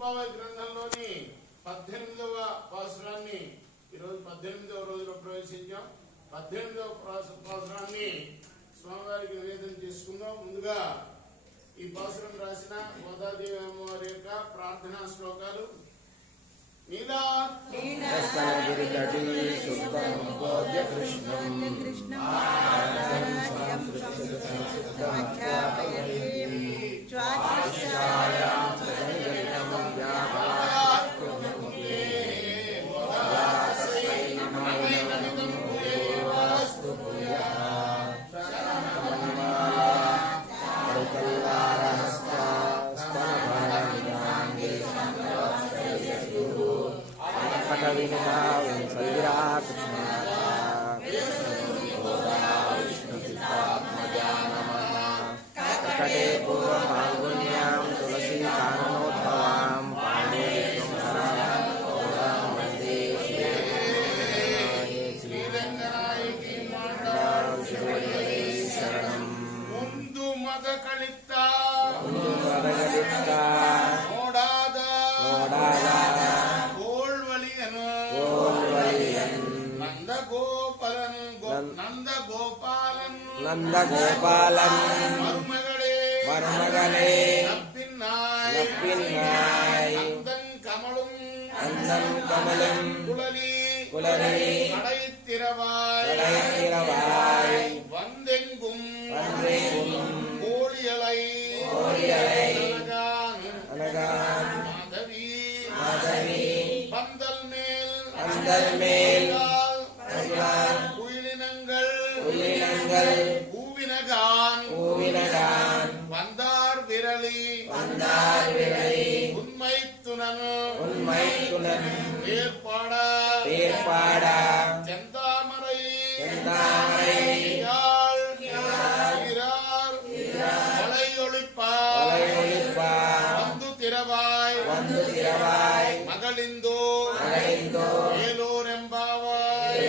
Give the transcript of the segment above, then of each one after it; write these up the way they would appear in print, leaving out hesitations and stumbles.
తిరుప్పావై గ్రంథంలోని 18వ పాసురాన్ని ఈరోజు 18వ రోజులో ప్రవేశించాం. 18వ పాసురాన్ని స్వామివారికి నివేదన చేసుకుందాం. ముందుగా ఈ పాసురం రాసిన గోదాదేవి అమ్మవారి యొక్క ప్రార్థనా శ్లోకాలు. நந்தகோபாலன் மருமகளே நப்பின்னாய் அந்தன் கமலும் குலரி கடைத்திரவாய் வந்தெங்கும் கோழியலை அனகான் மாதவி பந்தல் மேல் ஊவினகான் வந்தார் விரலி உண்மைத்துணன் ஏற்பாடா செந்தாமரை வந்து திரவாய் மகளிந்தோ ஏலோரெம்பாவாய்.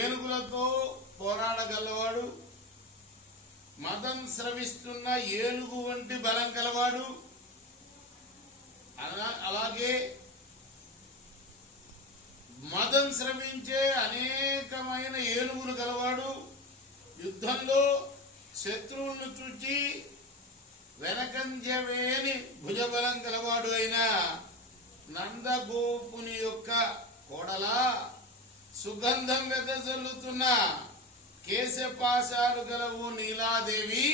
ఏనుగులతో పోరాడగలవాడు, మదం స్రవిస్తున్న ఏనుగు వంటి బలం కలవాడు, అలాగే మదం స్రవించే అనేకమైన ఏనుగులు గలవాడు, యుద్ధంలో శత్రువులను చూచి వెనకంజవేని భుజబలం గలవాడు అయిన నందగోపుని యొక్క కోడల సుగంధం వెదజల్లుతున్న కేశపాశాలు గలవు నీలాదేవి,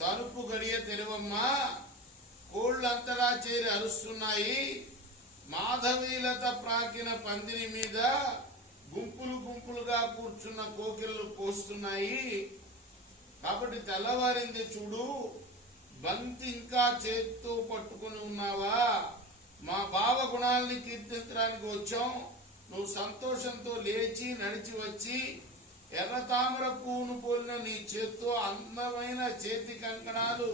తలుపు గడియ తెరువమ్మ, కోళ్లంతలా చేరి అరుస్తున్నాయి, మాధవీలత ప్రాకిన పందిరి మీద గుంపులుగా కూర్చున్న కోకిళ్ళు పోస్తున్నాయి. కాబట్టి తెల్లవారింది చూడు, బంతి ఇంకా చేత్తో పట్టుకుని ఉన్నావా? మా భావ గుణాలని కీర్తించడానికి వచ్చాం. నువ్వు సంతోషంతో లేచి నడిచి వచ్చి ఎర్ర తామర పువ్వును పోలిన నీ చేత్తో అందమైన చేతి కంకణాలు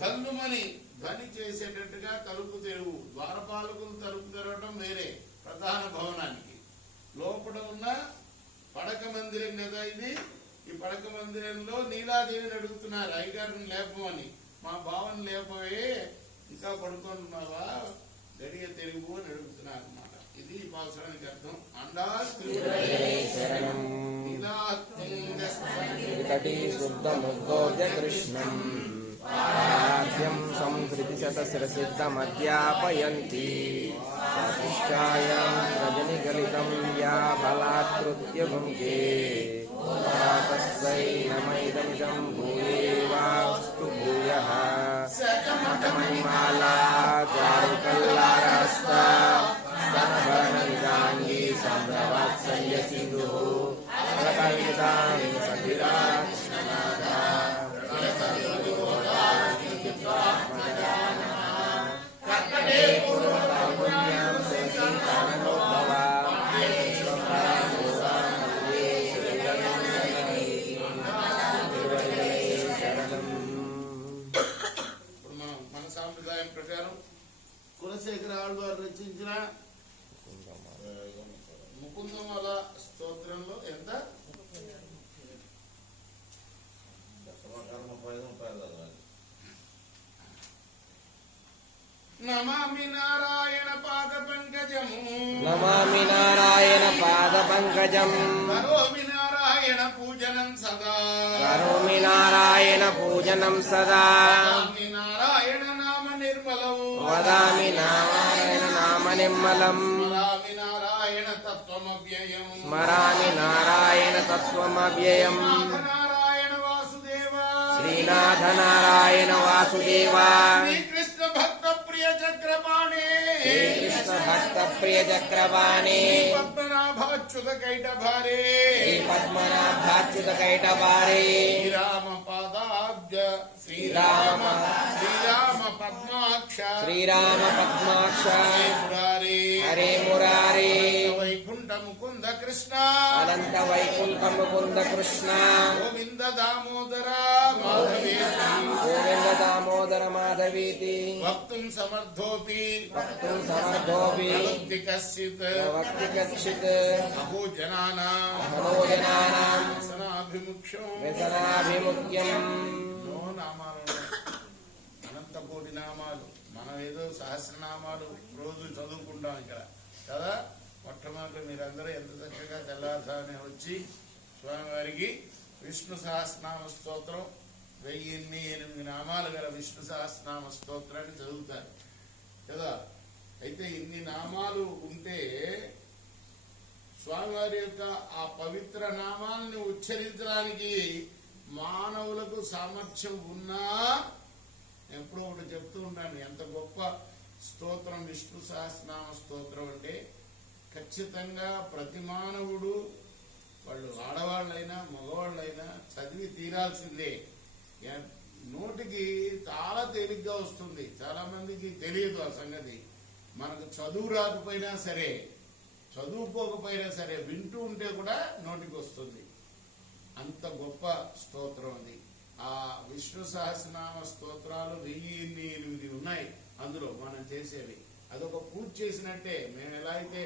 గల్లుమని ధ్వని చేసేటట్టుగా తలుపు తెరువు. ద్వారపాలకులు తలుపు తెరవడం వేరే, ప్రధాన భవనానికి లోపల ఉన్న పడక మందిరం కదా ఇది. ఈ పడక మందిరంలో నీలాదేవిని అడుగుతున్నారు, అయ్యగారిని లేపమని. మా భావన లేపవే, ఇంకా పడుకుంటున్నావా, గడియ తెరువు అని అడుగుతున్నారు అన్నమాట. ఇది ఈ పాసురానికి అర్థం. కృష్ణం ఆరాధ్యం సంహృతి శతశిరసిద్ధమధ్యాపయంతి సాధిష్టాయాం రజనిగలితం యా బలాత్కృత్య భుంగే తస్మై నమైదమిదం భూయేవాస్తు భూయః మఠమణిమాలా చారుకల్లారస్తా స్తనభరణనిదాంగీ సంభ్రవాత్సల్య సింధుః ప్రకవితాం సతిరా కృష్ణనాథా సాంప్రదాయం ప్రకారం కులశేఖర ఆళ్వారు రచించిన ముకుందమాల స్తోత్రంలో ఎంత నమామి నారాయణ పాద పంకజము నమామి నారాయణ పాద పంకజం కరోమి నారాయణ పూజనం సదా కరోమి నారాయణ పూజనం సదా వదామి నారాయణ నామ నిర్మలం వదామి నారాయణ నామ నిర్మలం స్మరామి నారాయణ తత్వమవ్యయం స్మరామి నారాయణ తత్వమవ్యయం నారాయణ వాసుదేవ శ్రీనాథ నారాయణ వాసుదేవ శ్రీకృష్ణ భక్త ప్రియ చక్రపాణి శ్రీకృష్ణ భక్త ప్రియ చక్రపాణి పద్మనాభాచ్యుత కైటభారే శ్రీ పద్మనాభాచ్యుత కైటభారే శ్రీరామ పాదాబ్జ శ్రీరామ శ్రీరామ పద్మాక్ష శ్రీరామ పద్మాక్ష మురారే హరే మురారే వైకుంఠ ముకుంద కృష్ణ అనంత వైకుంఠ ముకుంద కృష్ణ గోవింద దామోదర మాధవేతి గోవింద దామోదర మాధవీతి వక్తుం సమర్థోపి వక్తుం సమర్థోపి ప్రవృత్తి కశ్చిత్ భక్తి కచ్చిత్ అహో జనానాం మనోజనానాం వ్యసనాభిముఖ్యం వ్యసనాభిముఖ్యం ఎన్నో నామాలు అనంత కోటి నామాలు మనం ఏదో సహస్రనామాలు రోజు చదువుకుంటాం ఇక్కడ కదా. మొట్టమొదటి మీరందరూ ఎంత చక్కగా తెల్లారుజామునే వచ్చి స్వామివారికి విష్ణు సహస్రనామ స్తోత్రం 1008 నామాలు గల విష్ణు సహస్రనామ స్తోత్రాన్ని చదువుతారు కదా. అయితే ఇన్ని నామాలు ఉంటే స్వామివారి యొక్క ఆ పవిత్ర నామాలని ఉచ్చరించడానికి మానవులకు సామర్థ్యం ఉన్నా, ఎప్పుడో ఒకటి చెప్తూ ఉంటాను, ఎంత గొప్ప స్తోత్రం విష్ణు సహస్రనామ స్తోత్రం అంటే ఖచ్చితంగా ప్రతి మానవుడు, వాళ్ళు ఆడవాళ్ళైనా మగవాళ్ళైనా చదివి తీరాల్సిందే. నోటికి చాలా తేలిగ్గా వస్తుంది, చాలా మందికి తెలియదు ఆ సంగతి. మనకు చదువు రాకపోయినా సరే, చదువుకోకపోయినా సరే, వింటూ ఉంటే కూడా నోటికి వస్తుంది. అంత గొప్ప స్తోత్రం అది. ఆ విష్ణు సహస్రనామ స్తోత్రాలు 1008 ఉన్నాయి అందులో మనం చేసేవి. అదొక పూజ చేసినట్టే. మేము ఎలా అయితే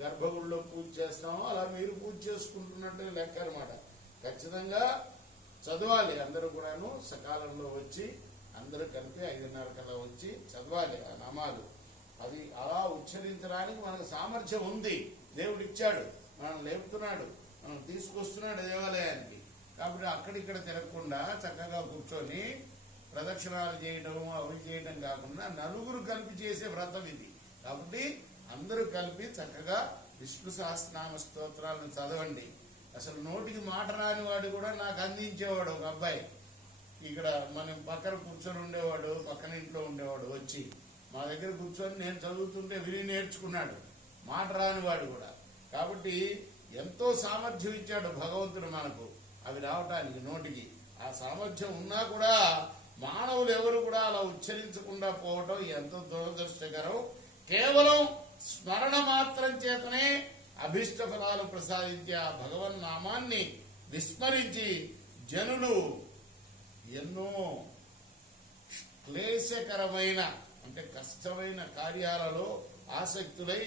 గర్భగుడిలో పూజ చేస్తామో అలా మీరు పూజ చేసుకుంటున్నట్టు లెక్క అనమాట. ఖచ్చితంగా చదవాలి. అందరూ కూడాను సకాలంలో వచ్చి అందరూ కలిపి 5:30 కల్లా వచ్చి చదవాలి ఆ నామాలు. అది అలా ఉచ్చరించడానికి మనకు సామర్థ్యం ఉంది. దేవుడు ఇచ్చాడు, మనం లేపుతున్నాడు, మనం తీసుకొస్తున్నాడు దేవాలయానికి. కాబట్టి అక్కడిక్కడ తిరగకుండా చక్కగా కూర్చొని ప్రదక్షిణాలు చేయడం అవి చేయడం కాకుండా నలుగురు కలిపి చేసే వ్రతం ఇది. కాబట్టి అందరూ కలిపి చక్కగా విష్ణు సహస్రనామ స్తోత్రాలను చదవండి. అసలు నోటికి మాట రాని వాడు కూడా నాకు అందించేవాడు ఒక అబ్బాయి. ఇక్కడ మనం పక్కన కూర్చొని ఉండేవాడు, పక్కన ఇంట్లో ఉండేవాడు. వచ్చి మా దగ్గర కూర్చొని నేను చదువుతుంటే విని నేర్చుకున్నాడు, మాట రాని వాడు కూడా. కాబట్టి ఎంతో సామర్థ్యం ఇచ్చాడు భగవంతుడు మనకు అవి రావటానికి నోటికి. ఆ సామర్థ్యం ఉన్నా కూడా మానవులు ఎవరు కూడా అలా ఉచ్చరించకుండా పోవటం ఎంతో దురదృష్టకరం. కేవలం స్మరణ మాత్రం చేతనే అభిష్ట ఫలాలు ప్రసాదించే ఆ భగవన్ నామాన్ని విస్మరించి జనులు ఎన్నో క్లేశకరమైన అంటే కష్టమైన కార్యాలలో ఆసక్తులై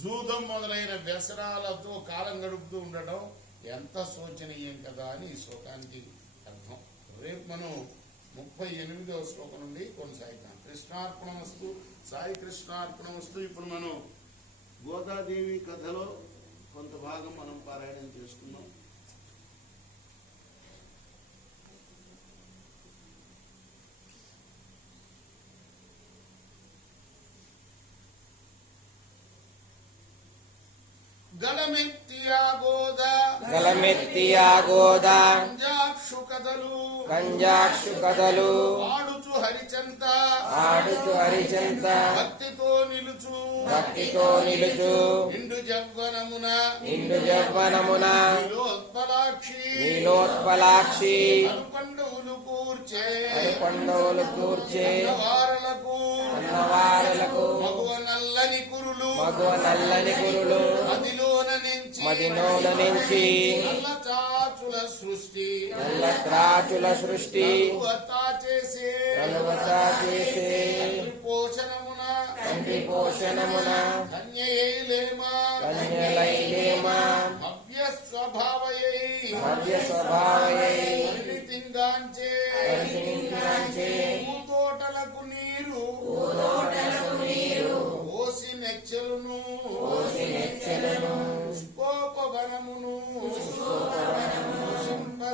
జూదం మొదలైన వ్యసనాలతో కాలం గడుపుతూ ఉండటం ఎంత శోచనీయం కదా అని ఈ శ్లోకానికి అర్థం. రేపు మనం 38వ శ్లోకం నుండి కొనసాగిద్దాం. కృష్ణార్పణమస్తు, సాయి కృష్ణార్పణమస్తు. ఇప్పుడు మనం గోదాదేవి కథలో కొంత భాగం మనం పారాయణం చేసుకున్నాం. గలమెత్తియా గోదా కంజాక్షు కథలు ఆడుచు హరిచంత భక్తితో నిలుచు నిండు జవ్వనమున నీలోత్పలాక్షి పండువులు కూర్చే అన్నవారలకు మగువ నల్లని కురులు మదిలోన నుంచి నల్ల త్రాచుల సృష్టి కలువతా చేసే తండ్రి పోషణమున కన్యలైలేమా భవ్య స్వభావయై తింగాంచే పరిశీలించే పూతోటలకు నీరు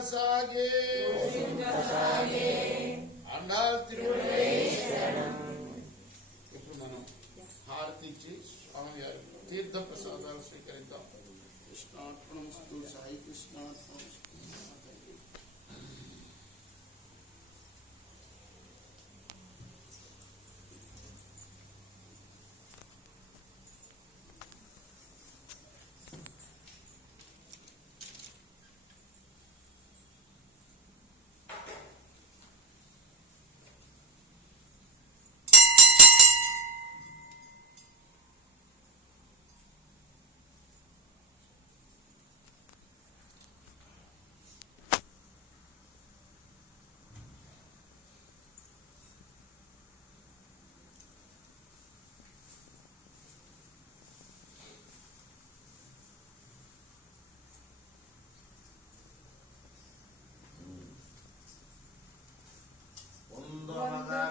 சாகே అండాల్ తిరువడే ఇప్పుడు మనం హారతి ఇచ్చి స్వామి గారి తీర్థ ప్రసాదాలు స్వీకరిద్దాం. కృష్ణార్పణమస్తు సాయి కృష్ణార్పణమస్తు.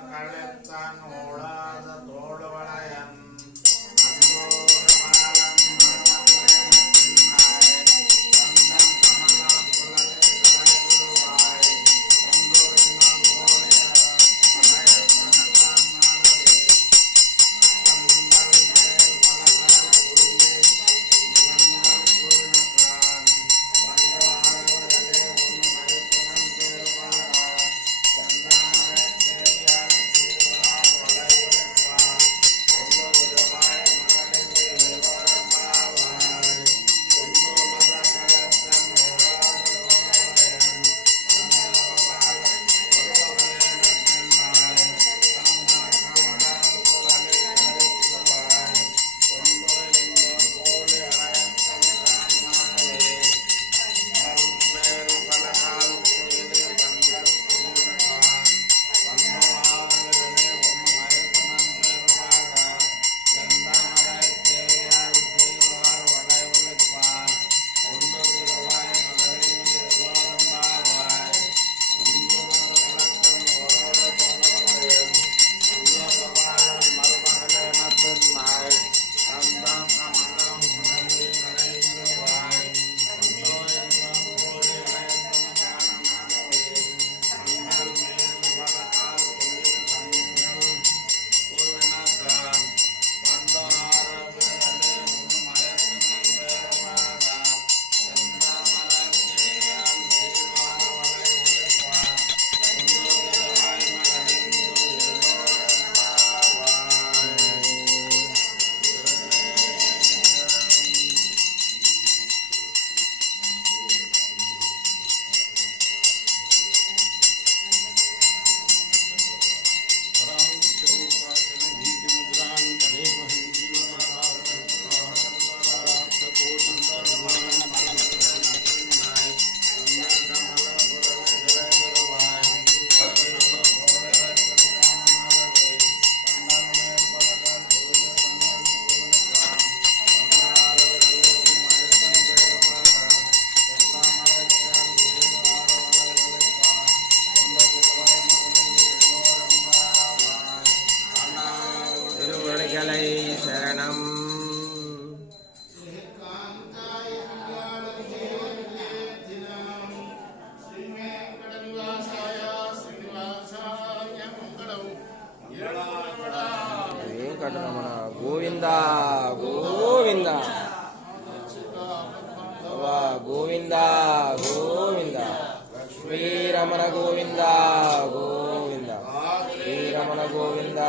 கழுத்தான் ஓடாத தோடுவளையன் శరణం. వెంకటరమణ గోవింద గోవింద గోవింద గోవింద శ్రీరమణ గోవింద గోవింద శ్రీరమణ గోవింద